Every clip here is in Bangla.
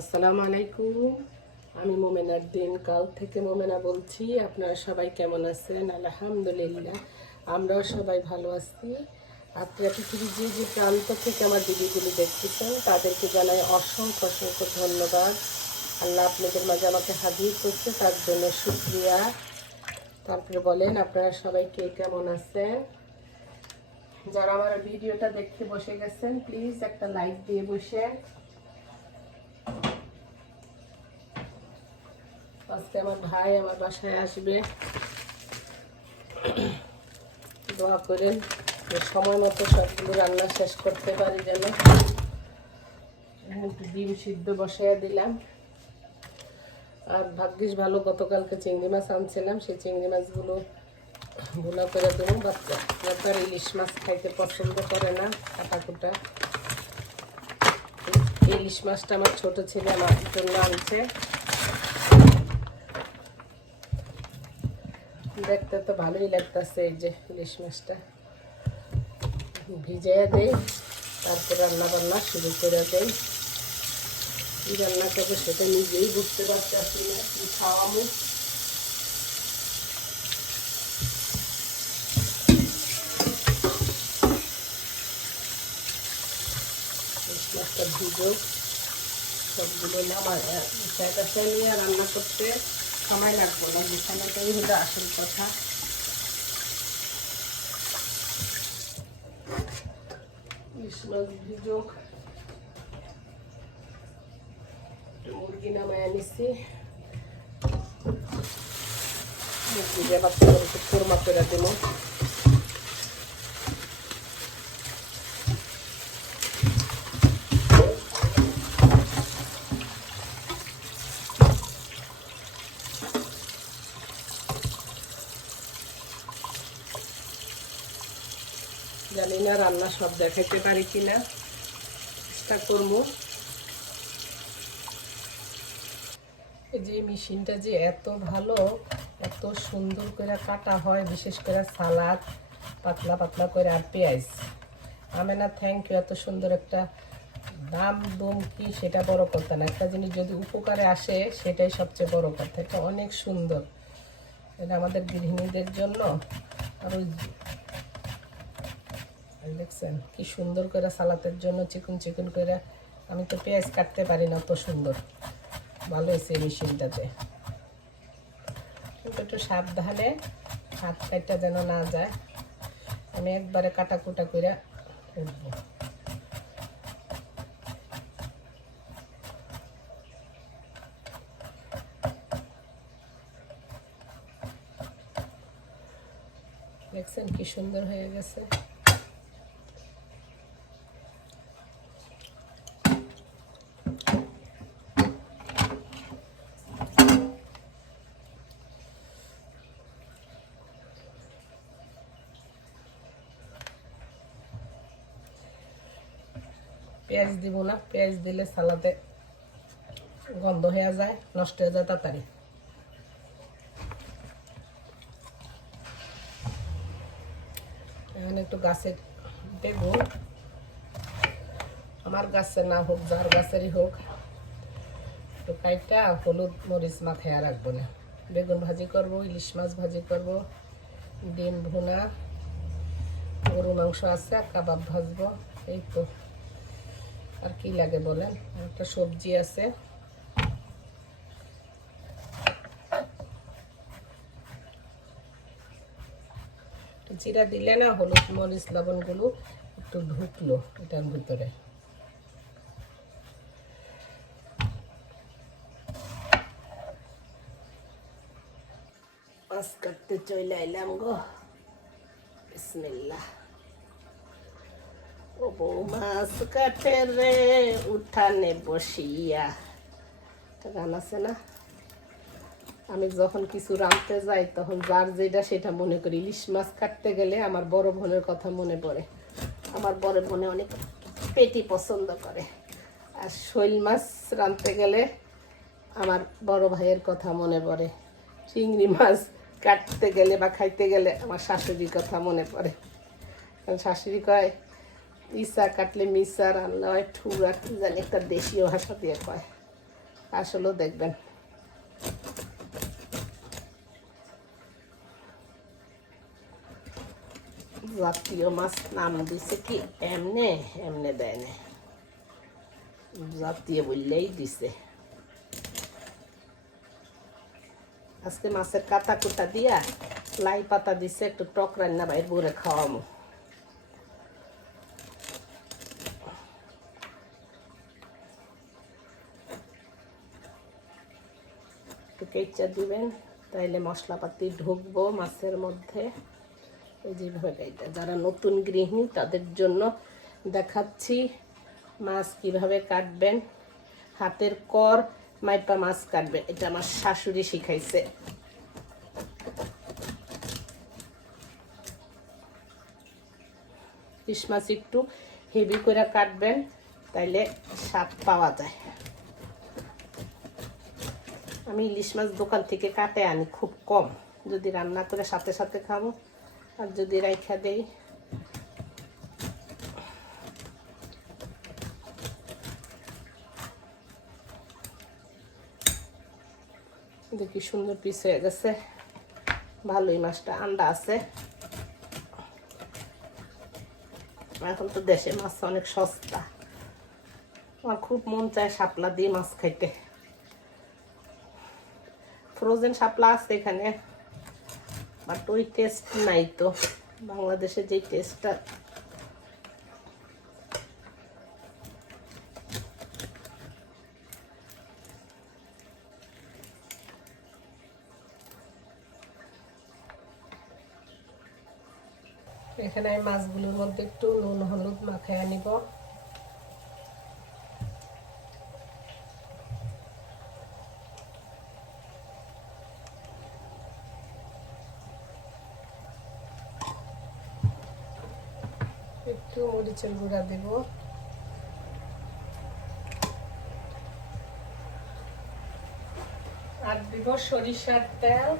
আসসালামু আলাইকুম। আমি মোমেনার দিন কাল থেকে মোমেনা বলছি। আপনারা সবাই কেমন আছেন? আলহামদুলিল্লাহ। আমরাও সবাই ভালো আছি। আপনারা পৃথিবীর যে যে প্রান্ত থেকে আমার দিদিগুলি দেখতেছেন, তাদেরকে জানাই অসংখ্য অসংখ্য ধন্যবাদ। আল্লাহ আপনাদের মাঝে আমাকে হাজির করছে, তার জন্য শুক্রিয়া। তারপরে বলেন, আপনারা সবাই কে কেমন আছেন? যারা আমার ভিডিওটা দেখতে বসে গেছেন প্লিজ একটা লাইক দিয়ে বসে আজকে আমার ভাই আমার বাসায় আসবে। দোয়া করেন সময় মতো সবগুলো রান্না শেষ করতে পারি যেন। একটু ডিম সিদ্ধ বসাইয়া দিলাম। আর ভাগ্যিস ভালো গতকালকে চিংড়ি মাছ আনছিলাম, সেই চিংড়ি মাছগুলো ভুনা করে দেবো। বাচ্চা বাচ্চার ইলিশ মাছ খাইতে পছন্দ করে না কাটা কুটা ইলিশ মাছটা আমার ছোটো ছেলে আমার জন্য আনছে। দেখতে তো ভালোই লাগতেছে এই যে ইলিশ মাছটা। ভিজিয়ে দেই, তারপর রান্না বান্না শুরু করে দেই। কি রান্না করবে সেটা নিজেই বুঝতে পারতেছি না, কি খাওয়াবো। মাছটা ভিজো সবগুলো জায়গাটা নিয়ে রান্না করতে। সময় লাগবে না বিছানাটাই হলো আসল কথা। মুরগি নামায় নিছি মুরগি একটু কোরমা করে দেবো জানি না রান্না সব দেখাইতে পারি কিনা? চেষ্টা করব। যে মেশিনটা যে এত ভালো, এত সুন্দর করে কাটা হয়, বিশেষ করে সালাদ, পাতলা পাতলা করে আর পেঁয়াজ। আমি না থ্যাংক ইউ এত সুন্দর একটা দাম দম কি সেটা বড় কথা না। একটা জিনিস যদি উপকারে আসে, সেটাই সবচেয়ে বড় কথা। এটা অনেক সুন্দর। এটা আমাদের গৃহিণীদের জন্য। আর দেখছেন, কি সুন্দর করে সালাতের জন্য চিকন চিকন করে আমি তো পেঁয়াজ কাটতে পারি না, অত সুন্দর। ভালো হয়েছে এই মেশিনটাতে। কিন্তু একটু সাবধানে হাত কাটটা যেন না যায়, আমি একবারে কাটা কুটা করে উঠবো দেখছেন কি সুন্দর হয়ে গেছে। পেঁয়াজ দিব না, পেঁয়াজ দিলে সালাদে গন্ধ হয়ে যায়, নষ্ট হয়ে যায় তাড়াতাড়ি। এখন একটু গাছের বেগুন আমার গাছে না হোক, যার গাছেরই হোক, একটু কাইটা হলুদ মরিচ মাথায় রাখব না। বেগুন ভাজি করব, ইলিশ মাছ ভাজি করব, ডিম ভুনা গরু মাংস আছে কাবাব ভাজবো, এই তো। আর কি লাগে বলেন? একটা সবজি আছে। জিরা দিলে না হলুদ মরিচ লবণগুলো একটু ঢুকলো এটার ভিতরে। মাছ কাটতে চলে আইলাম গো। বিসমিল্লাহ। ও মাছ রে উঠানে বসিয়া গান আছে না আমি যখন কিছু রাঁধতে যাই, তখন যার যেটা সেটা মনে করি। ইলিশ মাছ কাটতে গেলে আমার বড় বোনের কথা মনে পড়ে। আমার বড় বোনে অনেক পেটি পছন্দ করে। আর শৈল মাছ রাঁধতে গেলে আমার বড় ভাইয়ের কথা মনে পড়ে। চিংড়ি মাছ কাটতে গেলে বা খাইতে গেলে আমার শাশুড়ির কথা মনে পড়ে। কারণ শাশুড়ি কয় ইসা কাটলে মিসা রান্না হয় ঠুরা কি জানি, একটা দেশীয় ভাষা দিয়ে কয়। আসলেও দেখবেন। জাতীয় মাছ নাম দিছে কি? এমনে এমনে দেয় না। জাতীয় বললেই দিছে। আজকে মাছের কাটা কুটা দিয়া লাই পাতা দিছে, একটু টক রান্না বাইর করে খাওয়ামো একটু কেচা দিবেন, তাইলে মশলাপাতি ঢুকবো মাছের মধ্যে। যেভাবে এটা, যারা নতুন গৃহিণী, তাদের জন্য দেখাচ্ছি মাছ কীভাবে কাটবেন। হাতের কর মাইপা মাছ কাটবেন, এটা আমার শাশুড়ি শিখাইছে। ইলিশ মাছ একটু হেভি করে কাটবেন, তাইলে স্বাদ পাওয়া যায়। আমি ইলিশ মাছ দোকান থেকে কাটে আনি খুব কম। যদি রান্না করে সাথে সাথে খাব, আর যদি রাইখা দেই। দেখি সুন্দর পিস হয়ে গেছে। ভালোই মাছটা আন্ডা আছে। এখন তো দেশে মাছ অনেক সস্তা। আমার খুব মন চায় শাপলা দিয়ে মাছ খাইতে। ফ্রোজেন শাপলা আছে এখানে। বাট ওই টেস্ট নাই তো। বাংলাদেশে যে টেস্টটা এখানে আমি মাছগুলোর মধ্যে একটু নুন হলুদ মাখায় আনিব। একটু মরিচের গুঁড়া দেব। আর দিব সরিষার তেল।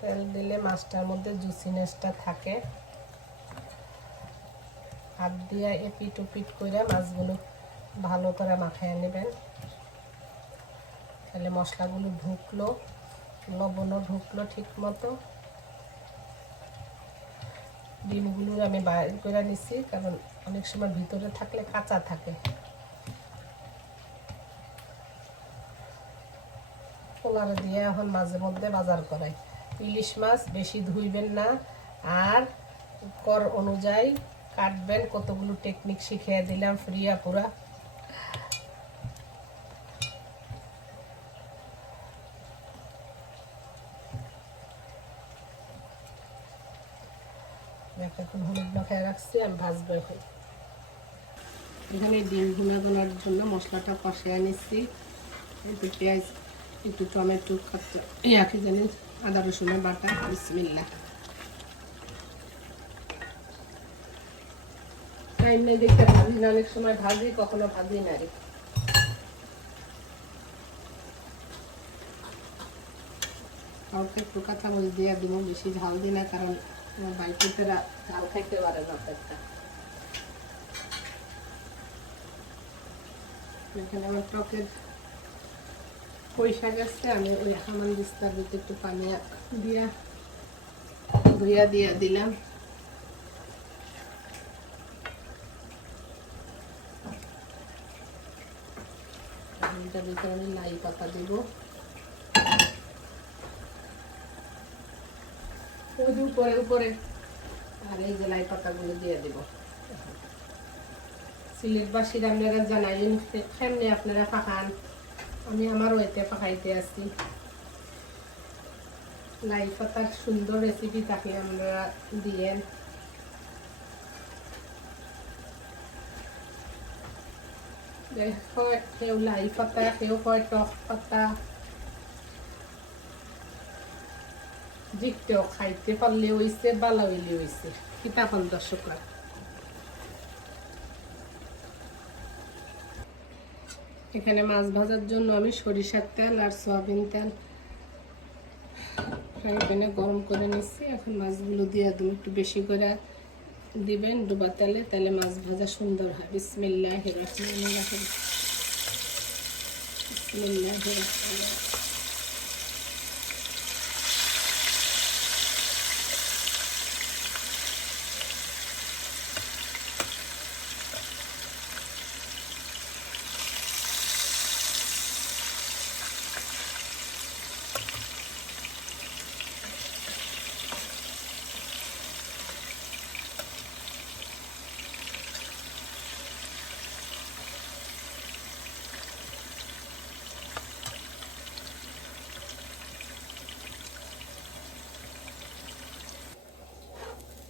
তেল দিলে মাছটার মধ্যে জুসিনেসটা থাকে। হাত দিয়ে এপিট উপিট করে মাছগুলো ভালো করে মাখায় নেবেন। তাহলে মশলাগুলো ঢুকলো, লবণও ঢুকলো ঠিক মতো। ডিমগুলো আমি বাইর করে নিছি, কারণ অনেক সময় ভিতরে থাকলে কাঁচা থাকে। পোলারে দিয়ে এখন মাঝে মধ্যে বাজার করাই। ইলিশ মাছ বেশি ধুইবেন না, আর কর অনুযায়ী কাটবেন। কতগুলো টেকনিক শিখিয়ে দিলাম, ফ্রিয়া পুরা এখন হলুদ রাখছি আমি ভাজবো এখন। এখানে ডিম ভুনা গোনার জন্য মশলাটা কষায় নিচ্ছি। একটু পেঁয়াজ, একটু টমেটো ইয়াকে জানি আদা রসুনের বাটা। বিসমিল্লা টাইম নেই দেখতে ভাজি না অনেক সময় ভাজি, কখনো ভাজি না রে। কাউকে একটু দিয়ে দিব, বেশি ঝাল দিই না, কারণ আমার বাইকেরা ঝাল খাইতে পারে না একটা এখানে আমার টকের পয়সা গেছে আমি ওই হামান বিস্তার ভিতরে একটু পানি দিয়া ধুইয়া দিয়া দিলাম। ভিতরে আমি লাই পাতা দেব। ওই যে উপরে উপরে। আর এই যে লাই পাতাগুলো দিয়ে দেব। সিলেটবাসীর আপনারা জানাই কেমনি আপনারা পাকান? আমি আমারও এতে পাকাইতে আসছি। লাই পাতার সুন্দর রেসিপি তাকে আমরা দিয়েন। কেউ লাই পাতা কেউ হয় টক পাতা। জিকতেও খাইতে পারলে হইছে, বালা হইলে হইছে। কিতাপন দর্শকরা? এখানে মাছ ভাজার জন্য আমি সরিষার তেল আর সয়াবিন তেল। ফ্রাই প্যানে গরম করে নিচ্ছি। এখন মাছগুলো দিয়ে দেবো একটু বেশি করে দিবেন ডুবা তেলে তাহলে মাছ ভাজা সুন্দর হয়। বিসমিল্লাহ রহমান রাহিম।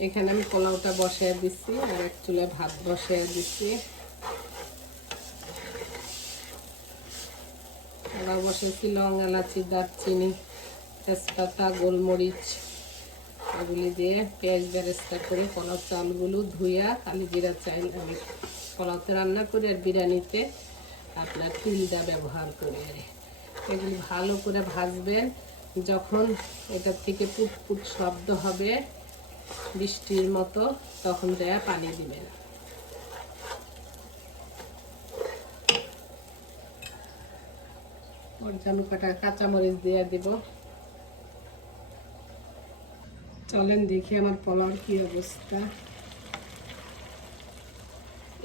এখানে আমি পোলাওটা বসায় দিচ্ছি আর এক চুলে ভাত বসায় দিচ্ছি। পোলাও বসেছি লং, এলাচি, দারচিনি, তেজপাতা, গোলমরিচ, এগুলি দিয়ে পেঁয়াজ বেরেস্তা করে পোলাও চালগুলো ধুইয়া কালি জিরা চাল আমি পোলাওতে রান্না করি আর বিরিয়ানিতে আপনার তিলটা ব্যবহার করি আর এগুলি ভালো করে ভাজবেন, যখন এটার থেকে পুট পুট শব্দ হবে বৃষ্টির মতো তখন দেয়া পানি দিবেন কটা কাঁচামরিচ দিয়ে দিব। চলেন দেখি আমার পোলাওর কি অবস্থা।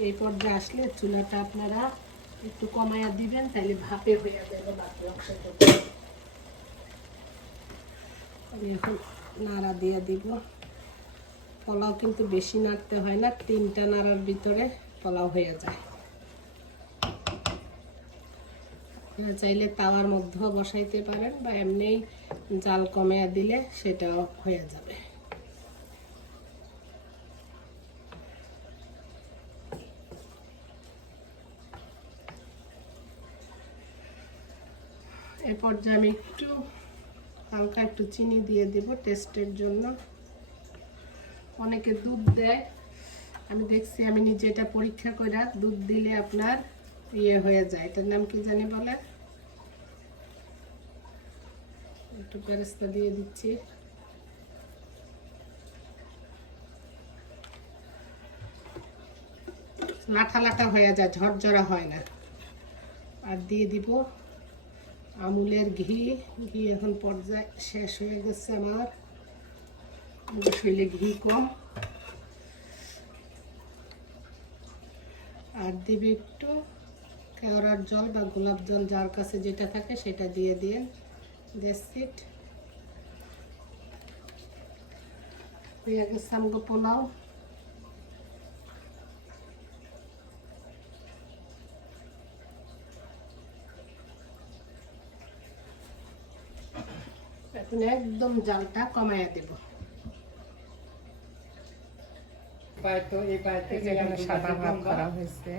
এই পর্যায়ে আসলে চুলাটা আপনারা একটু কমায়া দিবেন তাহলে ভাপে হয়ে যাবে আমি এখন নাড়া দিয়ে দিব। পোলাও কিন্তু বেশি নাড়তে হয় না, তিনটা নাড়ার ভিতরে পোলাও হয়ে যায়। চাইলে তাওয়ার মধ্যেও বসাইতে পারেন বা এমনি জাল কমে দিলে সেটাও হয়ে যাবে। এরপর যে আমি একটু হালকা একটু চিনি দিয়ে দিব টেস্টের জন্য। অনেকে দুধ দেয়। আমি দেখছি, আমি নিজে এটা পরীক্ষা করে দুধ দিলে আপনার ইয়ে হয়ে যায়। এটার নাম কি জানি বলে একটু পেরেস্তা দিয়ে দিচ্ছি। লাঠা লাঠা হয়ে যায়, ঝরঝরা হয় না। আর দিয়ে দিব আমুলের ঘি। ঘি এখন পর্যায়ে শেষ হয়ে গেছে আমার। ঘি কম। আর দিবে একটু কেওড়ার জল বা গোলাপ জল যার কাছে যেটা থাকে সেটা দিয়ে দিয়ে দেশিট হয়ে গেছে পোলাও। এখন একদম জালটা কমাইয়া দেব। এখানে সাদা ভাত করা হয়েছে।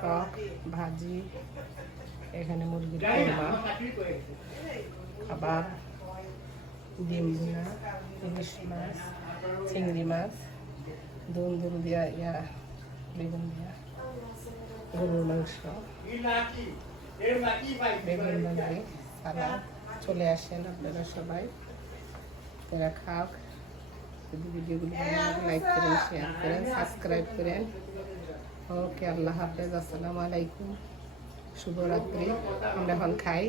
টক ভাজি এখানে মুরগির কোরমা খাবার ডিম ভুনা ইলিশ মাছ চিংড়ি মাছ দুন্দুল দিয়া ইয়া বেগুন দিয়া গরুর মাংস বেগুন বানাই সালাদ। চলে আসেন আপনারা সবাই। তারা খাওক যদি ভিডিওগুলো ভালো লাগে লাইক করেন শেয়ার করেন সাবস্ক্রাইব করেন ওকে, আল্লাহ হাফেজ, আসসালামু আলাইকুম। শুভরাত্রি। আমরা এখন খাই।